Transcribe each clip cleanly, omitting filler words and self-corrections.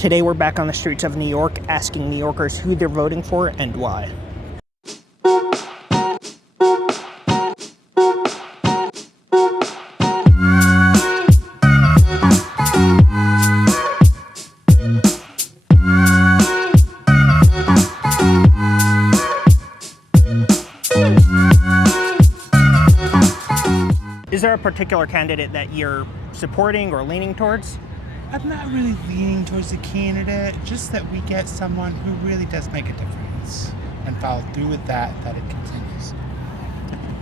Today we're back on the streets of New York asking New Yorkers who they're voting for and why. Is there a particular candidate that you're supporting or leaning towards? I'm not really leaning towards the candidate, just that we get someone who really does make a difference and follow through with that it continues.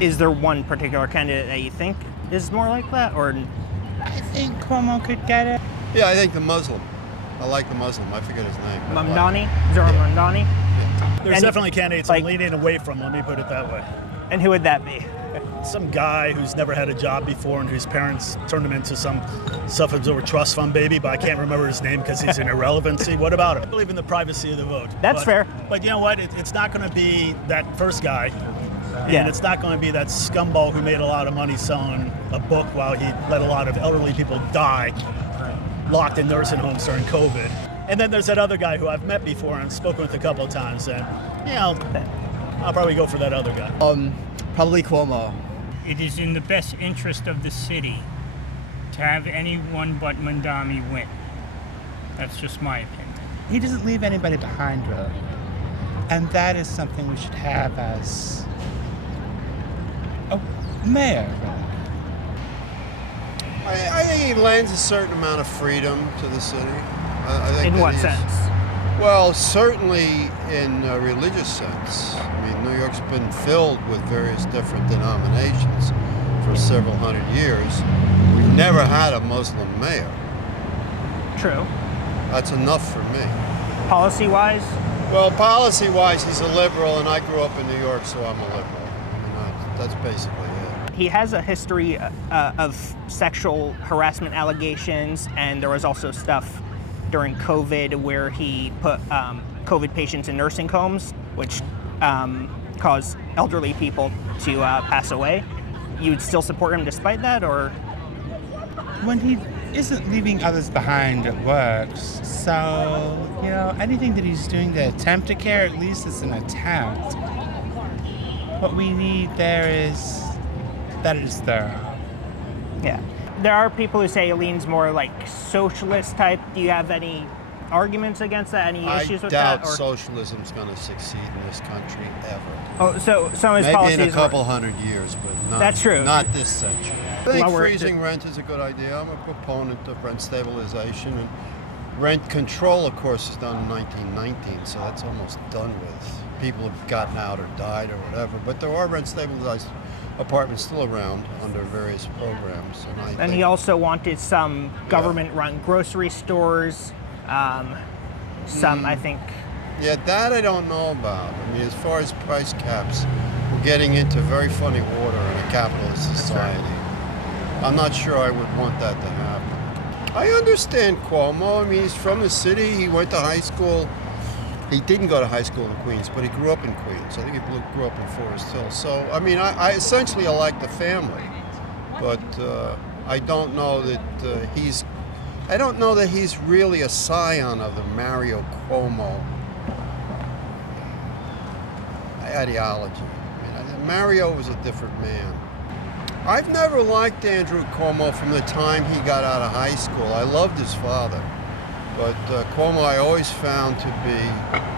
Is there one particular candidate that you think is more like that, or? I think Cuomo could get it. Yeah, I think the Muslim. I like the Muslim. I forget his name. Mamdani? Zohran Mamdani? Yeah. There's And, definitely candidates I'm leaning away from, let me put it that way. And who would that be? Some guy who's never had a job before and whose parents turned him into some self-absorbed trust fund baby, but I can't remember his name because he's an irrelevancy. What about him? I believe in the privacy of the vote. That's fair. But you know what? It's not going to be that first guy. Yeah. And it's not going to be that scumbag who made a lot of money selling a book while he let a lot of elderly people die locked in nursing homes during COVID. And then there's that other guy who I've met before and spoken with a couple of times, and I'll probably go for that other guy. Probably Cuomo. It is in the best interest of the city to have anyone but Mamdani win. That's just my opinion. He doesn't leave anybody behind, really. And that is something we should have as a mayor, really. I think he lends a certain amount of freedom to the city. I think In what he's- sense? Well, certainly in a religious sense. I mean, New York's been filled with various different denominations for several hundred years. We've never had a Muslim mayor. True. That's enough for me. Policy-wise? Well, policy-wise, he's a liberal, and I grew up in New York, so I'm a liberal. I mean, that's basically it. He has a history of sexual harassment allegations, and there was also stuff during COVID where he put COVID patients in nursing homes, which caused elderly people to pass away. You would still support him despite that, or? When he isn't leaving others behind, it works. So, anything that he's doing to attempt to care, at least it's an attempt. What we need there is that it is thorough. Yeah. There are people who say he leans more like socialist type. Do you have any arguments against that? Any issues with that? I doubt socialism's going to succeed in this country ever. Oh, so some of his Maybe policies in a couple hundred years, but not, That's true. Not this century. I think Lower freezing rent is a good idea. I'm a proponent of rent stabilization. And rent control, of course, is done in 1919, so that's almost done with. People have gotten out or died or whatever, but there are rent stabilized apartments still around under various programs. And he also wanted some government-run grocery stores, I think. Yeah, that I don't know about. I mean, as far as price caps, we're getting into very funny water in a capitalist society. I'm not sure I would want that to happen. I understand Cuomo. I mean, he's from the city. He went to high school. He didn't go to high school in Queens, but he grew up in Queens. I think he grew up in Forest Hill. So, I mean, I essentially like the family, but I don't know that he's really a scion of the Mario Cuomo ideology. I mean, Mario was a different man. I've never liked Andrew Cuomo from the time he got out of high school. I loved his father. But Cuomo I always found to be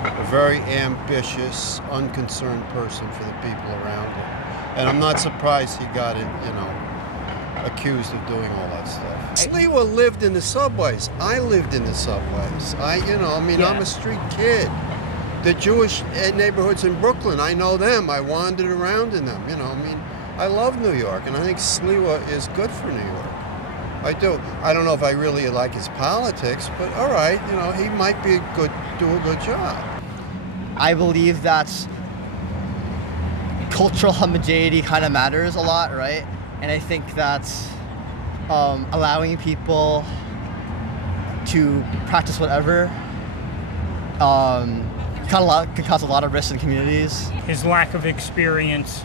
a very ambitious, unconcerned person for the people around him. And I'm not surprised he got accused of doing all that stuff. Sliwa lived in the subways. I lived in the subways. I'm a street kid. The Jewish neighborhoods in Brooklyn, I know them. I wandered around in them. I love New York, and I think Sliwa is good for New York. I do. I don't know if I really like his politics, but all right, he might do a good job. I believe that cultural homogeneity kind of matters a lot, right? And I think that allowing people to practice whatever can cause a lot of risks in communities. His lack of experience,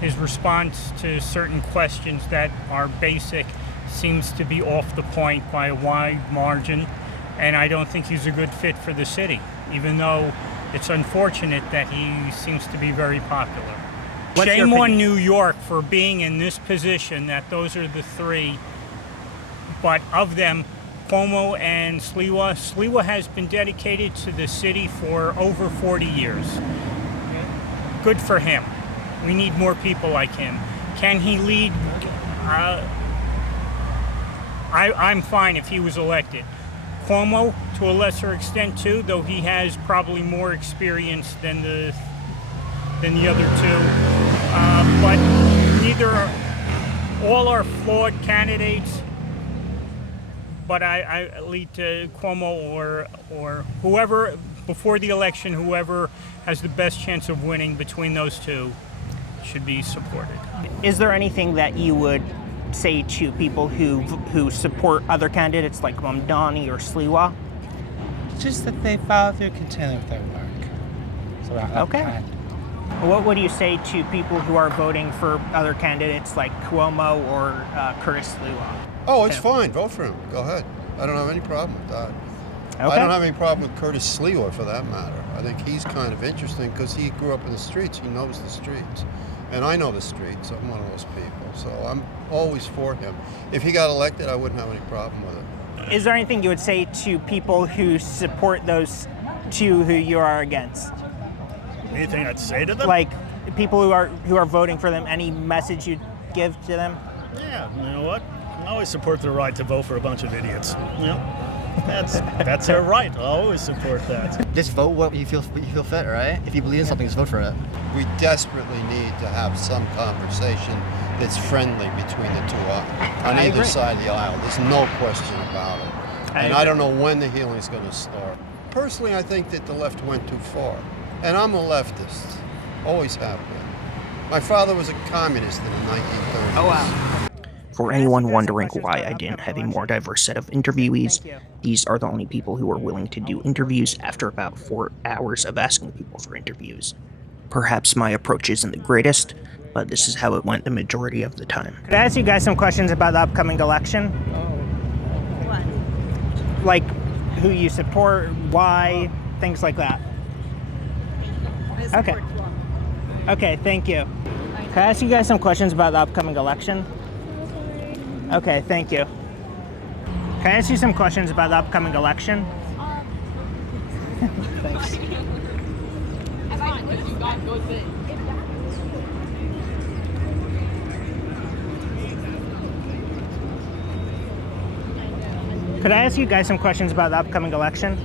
his response to certain questions that are basic seems to be off the point by a wide margin. and I don't think he's a good fit for the city, even though it's unfortunate that he seems to be very popular. What's your Shame on opinion? New York for being in this position, that those are the three, but of them, Cuomo and Sliwa. Sliwa has been dedicated to the city for over 40 years. Good for him. We need more people like him. Can he lead? I'm fine if he was elected. Cuomo, to a lesser extent too, though he has probably more experience than the other two. But all are flawed candidates. But I lead to Cuomo or whoever, before the election, whoever has the best chance of winning between those two should be supported. Is there anything that you would say to people who support other candidates like Mamdani or Sliwa? Just that they follow through, continue with their work. So Okay. What would you say to people who are voting for other candidates like Cuomo or Curtis Sliwa? Oh, it's fine. Vote for him. Go ahead. I don't have any problem with that. Okay. I don't have any problem with Curtis Sliwa for that matter. I think he's kind of interesting because he grew up in the streets. He knows the streets. And I know the streets. I'm one of those people. So I'm always for him. If he got elected, I wouldn't have any problem with it. Is there anything you would say to people who support those two who you are against? Anything I'd say to them? Like people who are voting for them, any message you'd give to them? Yeah, you know what? I always support the right to vote for a bunch of idiots. You know, that's their right. I'll always support that. Just vote what you feel fit, right? If you believe in something, just vote for it. We desperately need to have some conversation that's friendly between the two on I either agree. side of the aisle. There's no question about it. And I don't know when the healing's going to start. Personally, I think that the left went too far. And I'm a leftist. Always have been. My father was a communist in the 1930s. Oh wow. For anyone wondering why I didn't have a more diverse set of interviewees, these are the only people who are willing to do interviews after about 4 hours of asking people for interviews. Perhaps my approach isn't the greatest, but this is how it went the majority of the time. Could I ask you guys some questions about the upcoming election? What? Like who you support, why, things like that. I support Okay. Cuomo. Okay, thank you. Can I ask you guys some questions about the upcoming election? Okay, thank you. Can I ask you some questions about the upcoming election? Thanks. Could I ask you guys some questions about the upcoming election?